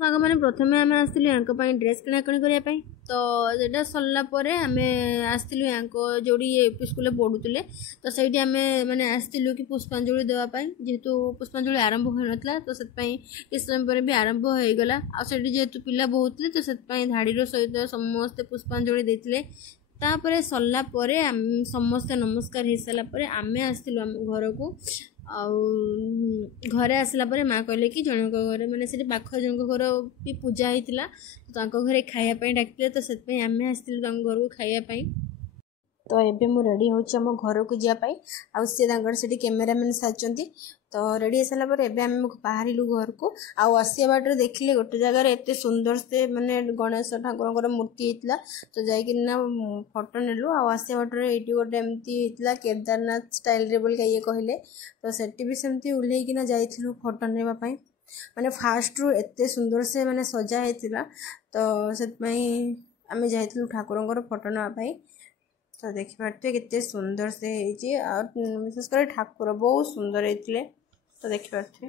साग मैंने प्रथम आम आसलु या ड्रेस किणाकिणी करने तो यहाँ सरला आम आसलु या जो यूपी स्कूल पढ़ुले तो सही आम मैंने आसलु कि पुष्पांजलि देवाई जेहेतु पुष्पांजलि आरंभ हो नाला तो से किस समय पर भी आरंभ हो गला जेहेतु पिला बहुत तो से धाड़ी सहित समस्ते पुष्पांजलि देते तापर सरला समस्ते नमस्कार हो सारापर आम आसलु आम घर को घरे आसला माँ कहले कि जन घर मैंने से पाख जन घर भी पूजा होता तो घरे खायापी डाकते तो से आम आसलु घर को खायापी तो ये मुझे रेडी होम घर को जावाई आसी कैमेरामैन सारी तो रेडी हो सारापर एम बाहर घर को आसिया बाटर देखिले गोटे जगार एत सुंदर से माने गणेश ठाकुर मूर्ति होता तो जाइना फोटो नेलु आसिया बाटर ये गोटे एमती होता केदारनाथ स्टाइल बोल ये कहले तो सेठी भी सेमती उल्लेकिना जाइलु फोटो नेबाई माने फास्ट रु एत सुंदर से माने सजा होता तो से आम जाइलु ठाकुर फोटो नापाई तो देखिए केते सुंदर से विशेषकर ठाकुर बहुत सुंदर होते तो देखिए।